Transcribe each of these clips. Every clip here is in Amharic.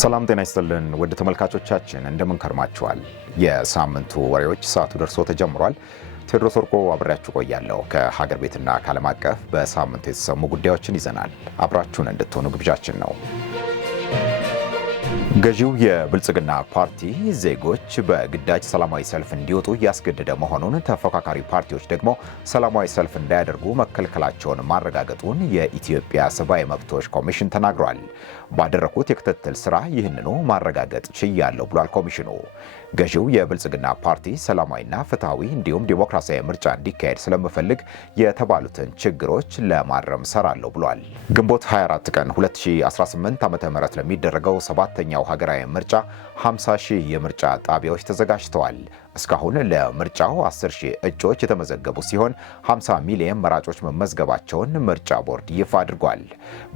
ሰላም ጤና ይስጥልን ወደ ተመልካቾቻችን እንደምን ከርማችኋል። የሳምንቱ ወሬዎች ሰዓቱ ደርሶ ተጀምሯል። ቴዎድሮስ ወርቆ አብሬያችሁ ቆያለሁ። ከሀገር ቤትና ከዓለም አቀፍ በሳምንቱ የተሰሙ ጉዳዮችን ይዘናል። አብራችሁን እንድትሆኑ ግብዣችን ነው። ገዢው የብልጽግና ፓርቲ ዜጎች በግዳጅ ሰላማዊ ሰልፍ እንዲወጡ እያስገደደ መሆኑን፣ ተፎካካሪ ፓርቲዎች ደግሞ ሰላማዊ ሰልፍ እንዳያደርጉ መከልከላቸውን ማረጋገጡን የኢትዮጵያ ሰብአዊ መብቶች ኮሚሽን ተናግሯል። ባደረኩት የክትትል ስራ ይህንኑ ማረጋገጥ ችያለሁ ብሏል ኮሚሽኑ። ገዢው የብልጽግና ፓርቲ ሰላማዊና ፍትሐዊ እንዲሁም ዲሞክራሲያዊ ምርጫ እንዲካሄድ ስለምፈልግ የተባሉትን ችግሮች ለማረም ሰራለሁ ብሏል። ግንቦት 24 ቀን 2018 ዓ.ም ለሚደረገው ሰባተኛው ሀገራዊ ምርጫ 50 ሺህ የምርጫ ጣቢያዎች ተዘጋጅተዋል። እስካሁን ለምርጫው 10 ሺህ እጩዎች የተመዘገቡ ሲሆን 50 ሚሊዮን መራጮች መመዝገባቸውን ምርጫ ቦርድ ይፋ አድርጓል።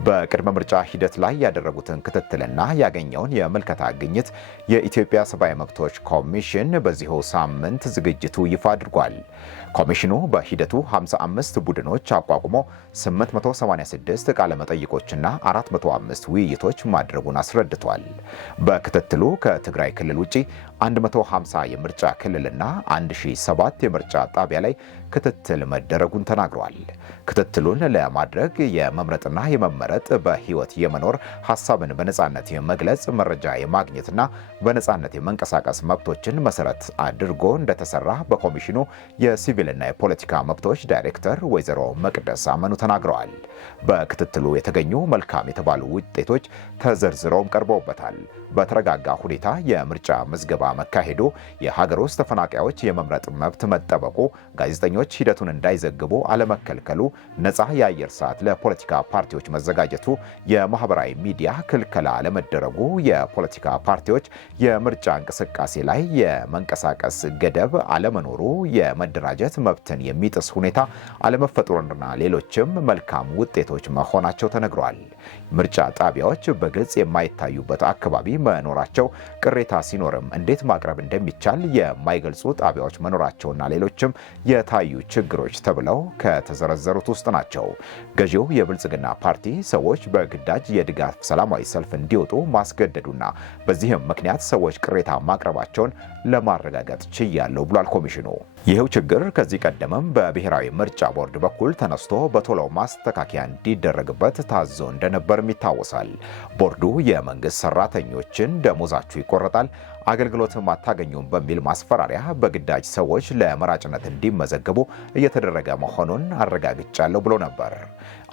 በቅድመ ምርጫ ሂደት ላይ ያደረጉትን ክትትልና ያገኘውን የምልከታ ግኝት የኢትዮጵያ ሰብአዊ መብቶች ኮሚሽን በዚሁ ሳምንት ዝግጅቱ ይፋ አድርጓል። ኮሚሽኑ በሂደቱ 55 ቡድኖች አቋቁሞ 886 ቃለ መጠይቆችና 405 ውይይቶች ማድረጉን አስረድቷል። በክትትሉ ከትግራይ ክልል ውጪ 150 የምርጫ ክልልና 1007 የምርጫ ጣቢያ ላይ ክትትል መደረጉን ተናግሯል። ክትትሉን ለማድረግ የመምረጥና የመመረጥ በህይወት የመኖር ሀሳብን በነጻነት የመግለጽ መረጃ የማግኘትና በነጻነት የመንቀሳቀስ መብቶችን መሰረት አድርጎ እንደተሰራ በኮሚሽኑ የሲቪልና የፖለቲካ መብቶች ዳይሬክተር ወይዘሮ መቅደስ አመኑ ተናግረዋል። በክትትሉ የተገኙ መልካም የተባሉ ውጤቶች ተዘርዝረውም ቀርበውበታል። በተረጋጋ ሁኔታ የምርጫ ምዝገባ መካሄዱ፣ የሀገር ውስጥ ተፈናቃዮች የመምረጥ መብት መጠበቁ፣ ጋዜጠኞች ሂደቱን እንዳይዘግቡ አለመከልከሉ፣ ነፃ የአየር ሰዓት ለፖለቲካ ፓርቲዎች መዘጋጀቱ፣ የማህበራዊ ሚዲያ ክልከላ አለመደረጉ፣ የፖለቲካ ፓርቲዎች የምርጫ እንቅስቃሴ ላይ የመንቀሳቀስ ገደብ አለመኖሩ፣ የመደራጀት መብትን የሚጥስ ሁኔታ አለመፈጠሩና ሌሎችም መልካም ውጤቶች መሆናቸው ተነግሯል። ምርጫ ጣቢያዎች በግልጽ የማይታዩበት አካባቢ መኖራቸው፣ ቅሬታ ሲኖርም እንዴት ማቅረብ እንደሚቻል የማይገልጹ ጣቢያዎች መኖራቸውና ሌሎችም የታዩ ችግሮች ተብለው ከተዘረዘሩት ውስጥ ናቸው። ገዢው የብልጽግና ፓርቲ ሰዎች በግዳጅ የድጋፍ ሰላማዊ ሰልፍ እንዲወጡ ማስገደዱና በዚህም ምክንያት ሰዎች ቅሬታ ማቅረባቸውን ለማረጋገጥ ችያለሁ ብሏል ኮሚሽኑ። ይህው ችግር ከዚህ ቀደምም በብሔራዊ ምርጫ ቦርድ በኩል ተነስቶ በቶሎ ማስተካከያ እንዲደረግበት ታዞ እንደነበርም ይታወሳል። ቦርዱ የመንግስት ሰራተኞችን ደሞዛችሁ ይቆረጣል፣ አገልግሎትም አታገኙም በሚል ማስፈራሪያ በግዳጅ ሰዎች ለመራጭነት እንዲመዘገቡ እየተደረገ መሆኑን አረጋግጫለሁ ብሎ ነበር።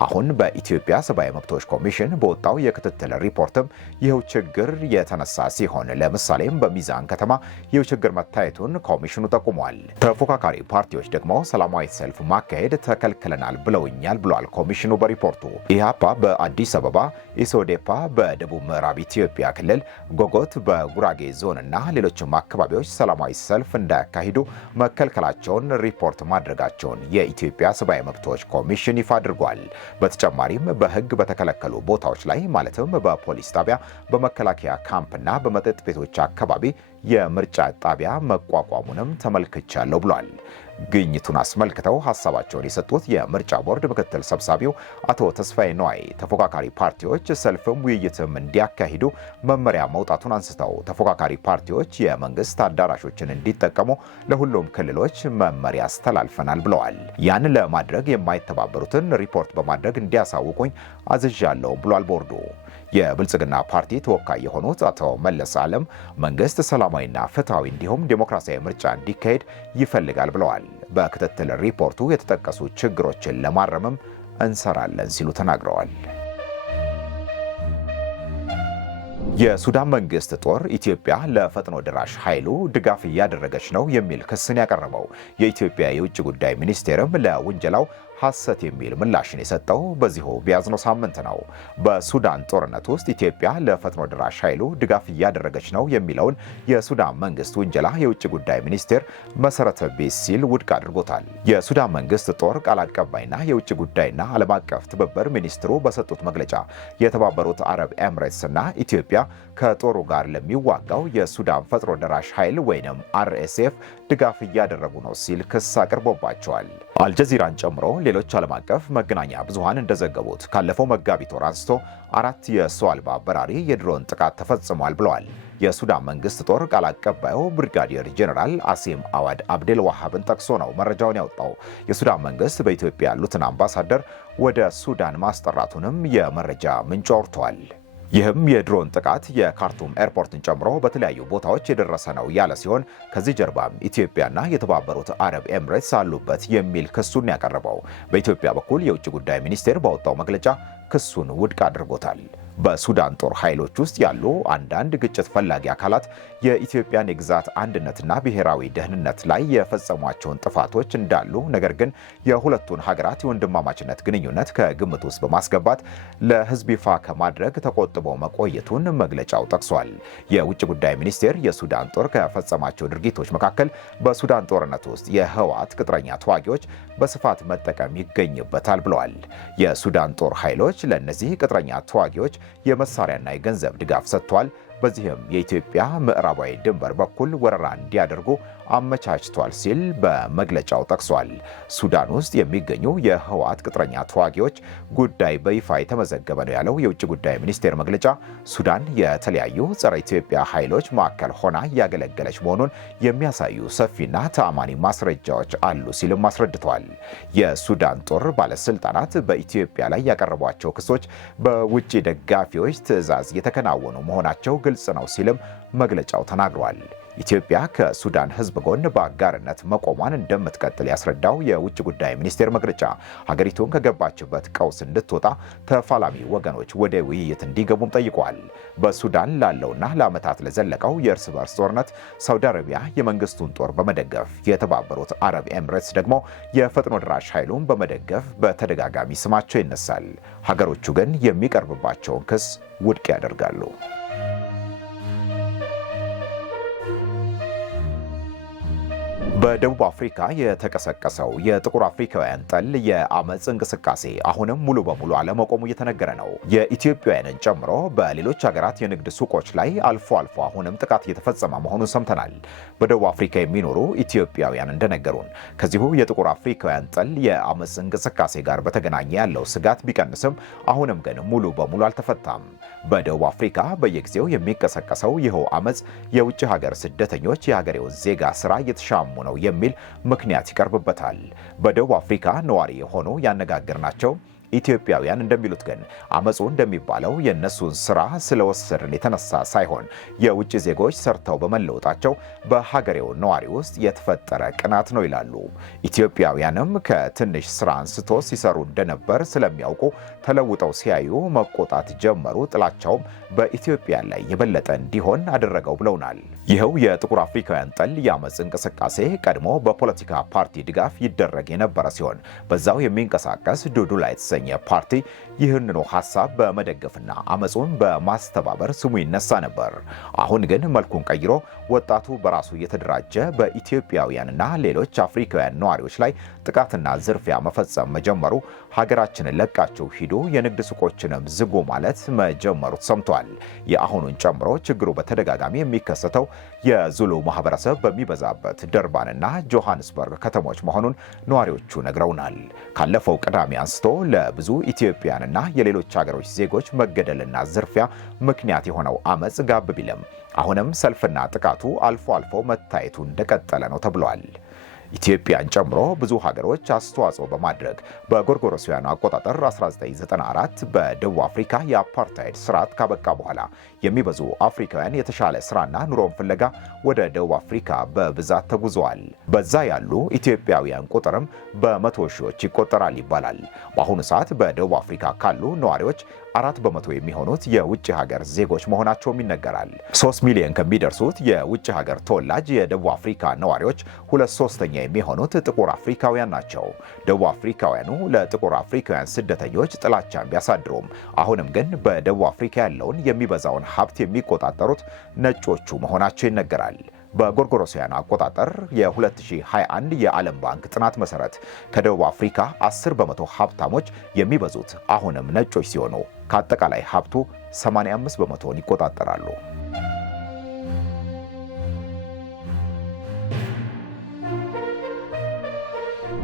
አሁን በኢትዮጵያ ሰብአዊ መብቶች ኮሚሽን በወጣው የክትትል ሪፖርትም ይህው ችግር የተነሳ ሲሆን ለምሳሌም በሚዛን ከተማ ይህው ችግር መታየቱን ኮሚሽኑ ጠቁሟል። ተፎካካሪ ፓርቲዎች ደግሞ ሰላማዊ ሰልፍ ማካሄድ ተከልክለናል ብለውኛል ብሏል ኮሚሽኑ በሪፖርቱ። ኢህአፓ በአዲስ አበባ፣ ኢሶዴፓ በደቡብ ምዕራብ ኢትዮጵያ ክልል፣ ጎጎት በጉራጌ ዞን እና ሌሎችም አካባቢዎች ሰላማዊ ሰልፍ እንዳያካሂዱ መከልከላቸውን ሪፖርት ማድረጋቸውን የኢትዮጵያ ሰብአዊ መብቶች ኮሚሽን ይፋ አድርጓል። በተጨማሪም በሕግ በተከለከሉ ቦታዎች ላይ ማለትም በፖሊስ ጣቢያ፣ በመከላከያ ካምፕና በመጠጥ ቤቶች አካባቢ የምርጫ ጣቢያ መቋቋሙንም ተመልክቻለሁ ብሏል። ግኝቱን አስመልክተው ሀሳባቸውን የሰጡት የምርጫ ቦርድ ምክትል ሰብሳቢው አቶ ተስፋዬ ነዋይ ተፎካካሪ ፓርቲዎች ሰልፍም ውይይትም እንዲያካሂዱ መመሪያ መውጣቱን አንስተው ተፎካካሪ ፓርቲዎች የመንግስት አዳራሾችን እንዲጠቀሙ ለሁሉም ክልሎች መመሪያ አስተላልፈናል ብለዋል። ያን ለማድረግ የማይተባበሩትን ሪፖርት በማድረግ እንዲያሳውቁኝ አዝዣለሁ ብሏል ቦርዱ። የብልጽግና ፓርቲ ተወካይ የሆኑት አቶ መለስ ዓለም መንግስት ሰላማዊና ፍትሐዊ እንዲሁም ዲሞክራሲያዊ ምርጫ እንዲካሄድ ይፈልጋል ብለዋል። በክትትል ሪፖርቱ የተጠቀሱ ችግሮችን ለማረምም እንሰራለን ሲሉ ተናግረዋል። የሱዳን መንግስት ጦር ኢትዮጵያ ለፈጥኖ ደራሽ ኃይሉ ድጋፍ እያደረገች ነው የሚል ክስን ያቀረበው የኢትዮጵያ የውጭ ጉዳይ ሚኒስቴርም ለውንጀላው ሐሰት የሚል ምላሽን የሰጠው በዚሁ በያዝነው ሳምንት ነው። በሱዳን ጦርነት ውስጥ ኢትዮጵያ ለፈጥኖ ደራሽ ኃይሉ ድጋፍ እያደረገች ነው የሚለውን የሱዳን መንግስት ውንጀላ የውጭ ጉዳይ ሚኒስቴር መሰረተ ቢስ ሲል ውድቅ አድርጎታል። የሱዳን መንግስት ጦር ቃል አቀባይና የውጭ ጉዳይና ዓለም አቀፍ ትብብር ሚኒስትሩ በሰጡት መግለጫ የተባበሩት አረብ ኤምሬትስና ኢትዮጵያ ከጦሩ ጋር ለሚዋጋው የሱዳን ፈጥኖ ደራሽ ኃይል ወይንም አርኤስኤፍ ድጋፍ እያደረጉ ነው ሲል ክስ አቅርቦባቸዋል። አልጀዚራን ጨምሮ ሌሎች ዓለም አቀፍ መገናኛ ብዙሃን እንደዘገቡት ካለፈው መጋቢት ወር አንስቶ 4 የሰው አልባ በራሪ የድሮን ጥቃት ተፈጽሟል ብለዋል። የሱዳን መንግስት ጦር ቃል አቀባዩ ብሪጋዲየር ጄኔራል አሲም አዋድ አብዴል ዋሃብን ጠቅሶ ነው መረጃውን ያወጣው። የሱዳን መንግስት በኢትዮጵያ ያሉትን አምባሳደር ወደ ሱዳን ማስጠራቱንም የመረጃ ምንጩ አውርተዋል። ይህም የድሮን ጥቃት የካርቱም ኤርፖርትን ጨምሮ በተለያዩ ቦታዎች የደረሰ ነው ያለ ሲሆን ከዚህ ጀርባም ኢትዮጵያና የተባበሩት አረብ ኤምሬትስ አሉበት የሚል ክሱን ያቀረበው። በኢትዮጵያ በኩል የውጭ ጉዳይ ሚኒስቴር ባወጣው መግለጫ ክሱን ውድቅ አድርጎታል። በሱዳን ጦር ኃይሎች ውስጥ ያሉ አንዳንድ ግጭት ፈላጊ አካላት የኢትዮጵያን የግዛት አንድነትና ብሔራዊ ደህንነት ላይ የፈጸሟቸውን ጥፋቶች እንዳሉ፣ ነገር ግን የሁለቱን ሀገራት የወንድማማችነት ግንኙነት ከግምት ውስጥ በማስገባት ለሕዝብ ይፋ ከማድረግ ተቆጥቦ መቆየቱን መግለጫው ጠቅሷል። የውጭ ጉዳይ ሚኒስቴር የሱዳን ጦር ከፈጸማቸው ድርጊቶች መካከል በሱዳን ጦርነት ውስጥ የህወሓት ቅጥረኛ ተዋጊዎች በስፋት መጠቀም ይገኝበታል ብለዋል። የሱዳን ጦር ኃይሎች ለእነዚህ ቅጥረኛ ተዋጊዎች የመሳሪያና የገንዘብ ድጋፍ ሰጥቷል። በዚህም የኢትዮጵያ ምዕራባዊ ድንበር በኩል ወረራ እንዲያደርጉ አመቻችቷል ሲል በመግለጫው ጠቅሷል። ሱዳን ውስጥ የሚገኙ የህወሓት ቅጥረኛ ተዋጊዎች ጉዳይ በይፋ የተመዘገበ ነው ያለው የውጭ ጉዳይ ሚኒስቴር መግለጫ ሱዳን የተለያዩ ጸረ ኢትዮጵያ ኃይሎች ማዕከል ሆና እያገለገለች መሆኑን የሚያሳዩ ሰፊና ተአማኒ ማስረጃዎች አሉ ሲልም አስረድተዋል። የሱዳን ጦር ባለስልጣናት በኢትዮጵያ ላይ ያቀረቧቸው ክሶች በውጭ ደጋፊዎች ትዕዛዝ የተከናወኑ መሆናቸው ግልጽ ነው ሲልም መግለጫው ተናግሯል። ኢትዮጵያ ከሱዳን ህዝብ ጎን በአጋርነት መቆሟን እንደምትቀጥል ያስረዳው የውጭ ጉዳይ ሚኒስቴር መግለጫ ሀገሪቱን ከገባችበት ቀውስ እንድትወጣ ተፋላሚ ወገኖች ወደ ውይይት እንዲገቡም ጠይቋል። በሱዳን ላለውና ለዓመታት ለዘለቀው የእርስ በርስ ጦርነት ሳውዲ አረቢያ የመንግስቱን ጦር በመደገፍ የተባበሩት አረብ ኤምሬትስ ደግሞ የፈጥኖ ድራሽ ኃይሉን በመደገፍ በተደጋጋሚ ስማቸው ይነሳል። ሀገሮቹ ግን የሚቀርብባቸውን ክስ ውድቅ ያደርጋሉ። በደቡብ አፍሪካ የተቀሰቀሰው የጥቁር አፍሪካውያን ጠል የአመፅ እንቅስቃሴ አሁንም ሙሉ በሙሉ አለመቆሙ እየተነገረ ነው። የኢትዮጵያውያንን ጨምሮ በሌሎች ሀገራት የንግድ ሱቆች ላይ አልፎ አልፎ አሁንም ጥቃት እየተፈጸመ መሆኑን ሰምተናል። በደቡብ አፍሪካ የሚኖሩ ኢትዮጵያውያን እንደነገሩን ከዚሁ የጥቁር አፍሪካውያን ጠል የአመፅ እንቅስቃሴ ጋር በተገናኘ ያለው ስጋት ቢቀንስም አሁንም ግን ሙሉ በሙሉ አልተፈታም። በደቡብ አፍሪካ በየጊዜው የሚቀሰቀሰው ይኸው አመፅ የውጭ ሀገር ስደተኞች የሀገሬውን ዜጋ ስራ እየተሻሙ ነው የሚል ምክንያት ይቀርብበታል። በደቡብ አፍሪካ ነዋሪ የሆኑ ያነጋገርናቸው ኢትዮጵያውያን እንደሚሉት ግን አመፁ እንደሚባለው የእነሱን ስራ ስለወሰድን የተነሳ ሳይሆን የውጭ ዜጎች ሰርተው በመለወጣቸው በሀገሬው ነዋሪ ውስጥ የተፈጠረ ቅናት ነው ይላሉ። ኢትዮጵያውያንም ከትንሽ ስራ አንስቶ ሲሰሩ እንደነበር ስለሚያውቁ ተለውጠው ሲያዩ መቆጣት ጀመሩ። ጥላቻውም በኢትዮጵያ ላይ የበለጠ እንዲሆን አደረገው ብለውናል። ይኸው የጥቁር አፍሪካውያን ጠል የአመፅ እንቅስቃሴ ቀድሞ በፖለቲካ ፓርቲ ድጋፍ ይደረግ የነበረ ሲሆን በዛው የሚንቀሳቀስ ዱዱላ የተሰኘ ፓርቲ ይህንኑ ሐሳብ በመደገፍና አመፁን በማስተባበር ስሙ ይነሳ ነበር። አሁን ግን መልኩን ቀይሮ ወጣቱ በራሱ እየተደራጀ በኢትዮጵያውያንና ሌሎች አፍሪካውያን ነዋሪዎች ላይ ጥቃትና ዝርፊያ መፈጸም መጀመሩ ሀገራችንን ለቃችሁ ሂዱ፣ የንግድ ሱቆችንም ዝጉ ማለት መጀመሩ ተሰምቷል። የአሁኑን ጨምሮ ችግሩ በተደጋጋሚ የሚከሰተው የዙሉ ማህበረሰብ በሚበዛበት ደርባንና ጆሃንስበርግ ከተሞች መሆኑን ነዋሪዎቹ ነግረውናል። ካለፈው ቅዳሜ አንስቶ ለብዙ ኢትዮጵያንና የሌሎች ሀገሮች ዜጎች መገደልና ዝርፊያ ምክንያት የሆነው አመፅ ጋብ ቢልም አሁንም ሰልፍና ጥቃቱ አልፎ አልፎ መታየቱ እንደቀጠለ ነው ተብሏል። ኢትዮጵያን ጨምሮ ብዙ ሀገሮች አስተዋጽኦ በማድረግ በጎርጎሮሳውያኑ አቆጣጠር 1994 በደቡብ አፍሪካ የአፓርታይድ ስርዓት ካበቃ በኋላ የሚበዙ አፍሪካውያን የተሻለ ስራና ኑሮን ፍለጋ ወደ ደቡብ አፍሪካ በብዛት ተጉዘዋል። በዛ ያሉ ኢትዮጵያውያን ቁጥርም በመቶ ሺዎች ይቆጠራል ይባላል። በአሁኑ ሰዓት በደቡብ አፍሪካ ካሉ ነዋሪዎች 4% የሚሆኑት የውጭ ሀገር ዜጎች መሆናቸውም ይነገራል። 3 ሚሊዮን ከሚደርሱት የውጭ ሀገር ተወላጅ የደቡብ አፍሪካ ነዋሪዎች 2/3 የሚሆኑት ጥቁር አፍሪካውያን ናቸው። ደቡብ አፍሪካውያኑ ለጥቁር አፍሪካውያን ስደተኞች ጥላቻን ቢያሳድሩም አሁንም ግን በደቡብ አፍሪካ ያለውን የሚበዛውን ሀብት የሚቆጣጠሩት ነጮቹ መሆናቸው ይነገራል። በጎርጎሮሳውያን አቆጣጠር የ2021 የዓለም ባንክ ጥናት መሰረት ከደቡብ አፍሪካ 10% ሀብታሞች የሚበዙት አሁንም ነጮች ሲሆኑ ከአጠቃላይ ሀብቱ 85%ን ይቆጣጠራሉ።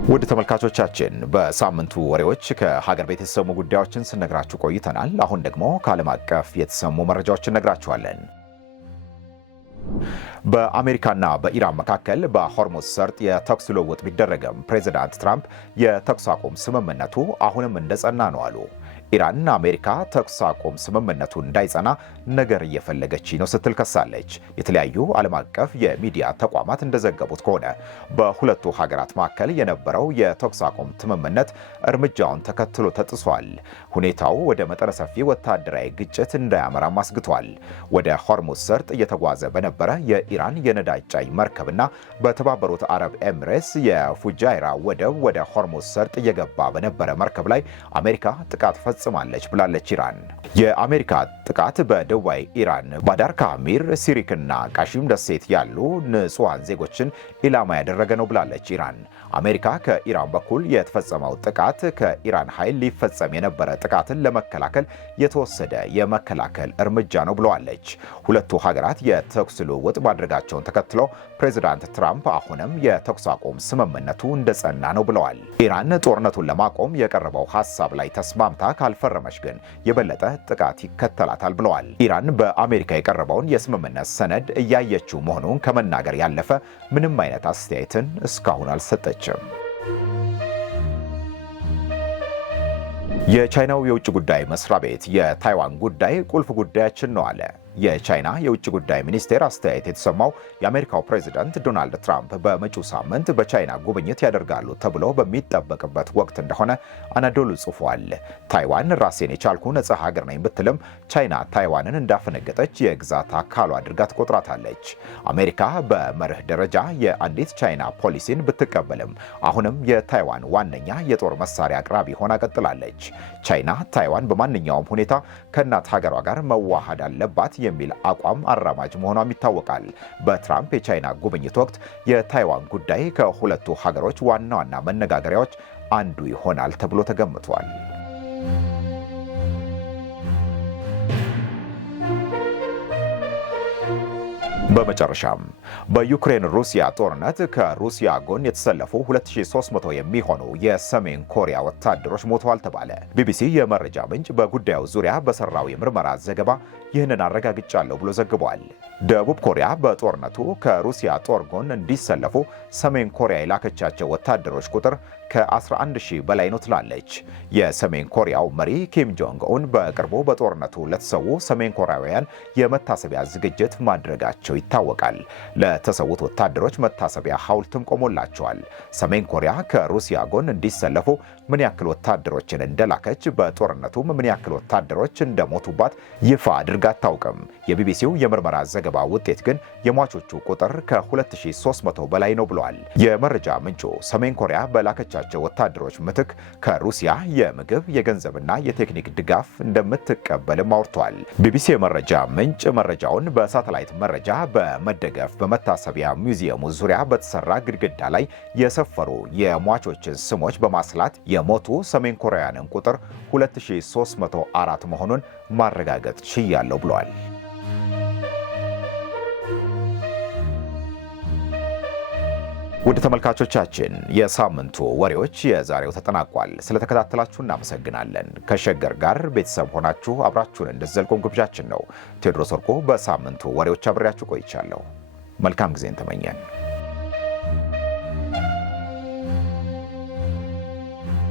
ውድ ተመልካቾቻችን በሳምንቱ ወሬዎች ከሀገር ቤት የተሰሙ ጉዳዮችን ስነግራችሁ ቆይተናል። አሁን ደግሞ ከዓለም አቀፍ የተሰሙ መረጃዎችን ነግራችኋለን። በአሜሪካና በኢራን መካከል በሆርሙዝ ሰርጥ የተኩስ ልውውጥ ቢደረግም ፕሬዚዳንት ትራምፕ የተኩስ አቁም ስምምነቱ አሁንም እንደጸና ነው አሉ። ኢራን አሜሪካ ተኩስ አቁም ስምምነቱ እንዳይጸና ነገር እየፈለገች ነው ስትል ከሳለች። የተለያዩ ዓለም አቀፍ የሚዲያ ተቋማት እንደዘገቡት ከሆነ በሁለቱ ሀገራት መካከል የነበረው የተኩስ አቁም ስምምነት እርምጃውን ተከትሎ ተጥሷል። ሁኔታው ወደ መጠነ ሰፊ ወታደራዊ ግጭት እንዳያመራም አስግቷል። ወደ ሆርሙዝ ሰርጥ እየተጓዘ በነበረ የኢራን የነዳጅ ጫኝ መርከብና በተባበሩት አረብ ኤሚሬትስ የፉጃይራ ወደብ ወደ ሆርሙዝ ሰርጥ እየገባ በነበረ መርከብ ላይ አሜሪካ ጥቃት ፈጽማለች ብላለች ኢራን። የአሜሪካ ጥቃት በደቡባዊ ኢራን ባዳር ካሚር፣ ሲሪክና ቃሺም ደሴት ያሉ ንጹሃን ዜጎችን ኢላማ ያደረገ ነው ብላለች ኢራን። አሜሪካ ከኢራን በኩል የተፈጸመው ጥቃት ከኢራን ኃይል ሊፈጸም የነበረ ጥቃትን ለመከላከል የተወሰደ የመከላከል እርምጃ ነው ብለዋለች። ሁለቱ ሀገራት የተኩስ ልውውጥ ማድረጋቸውን ተከትሎ ፕሬዚዳንት ትራምፕ አሁንም የተኩስ አቁም ስምምነቱ እንደጸና ነው ብለዋል። ኢራን ጦርነቱን ለማቆም የቀረበው ሀሳብ ላይ ተስማምታ ካልፈረመች ግን የበለጠ ጥቃት ይከተላታል ብለዋል። ኢራን በአሜሪካ የቀረበውን የስምምነት ሰነድ እያየችው መሆኑን ከመናገር ያለፈ ምንም አይነት አስተያየትን እስካሁን አልሰጠችም። የቻይናው የውጭ ጉዳይ መስሪያ ቤት የታይዋን ጉዳይ ቁልፍ ጉዳያችን ነው አለ። የቻይና የውጭ ጉዳይ ሚኒስቴር አስተያየት የተሰማው የአሜሪካው ፕሬዚዳንት ዶናልድ ትራምፕ በመጪው ሳምንት በቻይና ጉብኝት ያደርጋሉ ተብሎ በሚጠበቅበት ወቅት እንደሆነ አናዶሉ ጽፏል። ታይዋን ራሴን የቻልኩ ነጻ ሀገር ነኝ ብትልም ቻይና ታይዋንን እንዳፈነገጠች የግዛት አካሉ አድርጋ ትቆጥራታለች። አሜሪካ በመርህ ደረጃ የአንዲት ቻይና ፖሊሲን ብትቀበልም አሁንም የታይዋን ዋነኛ የጦር መሳሪያ አቅራቢ ሆና ቀጥላለች። ቻይና ታይዋን በማንኛውም ሁኔታ ከእናት ሀገሯ ጋር መዋሃድ አለባት የሚል አቋም አራማጅ መሆኗም ይታወቃል። በትራምፕ የቻይና ጉብኝት ወቅት የታይዋን ጉዳይ ከሁለቱ ሀገሮች ዋና ዋና መነጋገሪያዎች አንዱ ይሆናል ተብሎ ተገምቷል። በመጨረሻም በዩክሬን ሩሲያ ጦርነት ከሩሲያ ጎን የተሰለፉ 2300 የሚሆኑ የሰሜን ኮሪያ ወታደሮች ሞተዋል ተባለ። ቢቢሲ የመረጃ ምንጭ በጉዳዩ ዙሪያ በሰራው የምርመራ ዘገባ ይህንን አረጋግጫለሁ ብሎ ዘግቧል። ደቡብ ኮሪያ በጦርነቱ ከሩሲያ ጦር ጎን እንዲሰለፉ ሰሜን ኮሪያ የላከቻቸው ወታደሮች ቁጥር ከ11,000 በላይ ነው ትላለች። የሰሜን ኮሪያው መሪ ኪም ጆንግ ኡን በቅርቡ በጦርነቱ ለተሰዉ ሰሜን ኮሪያውያን የመታሰቢያ ዝግጅት ማድረጋቸው ይታወቃል። ለተሰዉት ወታደሮች መታሰቢያ ሐውልትም ቆሞላቸዋል። ሰሜን ኮሪያ ከሩሲያ ጎን እንዲሰለፉ ምን ያክል ወታደሮችን እንደላከች በጦርነቱም ምን ያክል ወታደሮች እንደሞቱባት ይፋ አድርጋ አታውቅም። የቢቢሲው የምርመራ ዘገባ ውጤት ግን የሟቾቹ ቁጥር ከ2300 በላይ ነው ብሏል። የመረጃ ምንጩ ሰሜን ኮሪያ በላከቻቸው ወታደሮች ምትክ ከሩሲያ የምግብ የገንዘብና የቴክኒክ ድጋፍ እንደምትቀበልም አውርቷል። ቢቢሲ የመረጃ ምንጭ መረጃውን በሳተላይት መረጃ በመደገፍ በመታሰቢያ ሙዚየሙ ዙሪያ በተሰራ ግድግዳ ላይ የሰፈሩ የሟቾችን ስሞች በማስላት የሞቱ ሰሜን ኮሪያውያንን ቁጥር 2304 መሆኑን ማረጋገጥ ችያለሁ ብሏል። ውድ ተመልካቾቻችን የሳምንቱ ወሬዎች የዛሬው ተጠናቋል። ስለተከታተላችሁ እናመሰግናለን። ከሸገር ጋር ቤተሰብ ሆናችሁ አብራችሁን እንድትዘልቁ ግብዣችን ነው። ቴዎድሮስ ወርቁ በሳምንቱ ወሬዎች አብሬያችሁ ቆይቻለሁ። መልካም ጊዜን ተመኘን።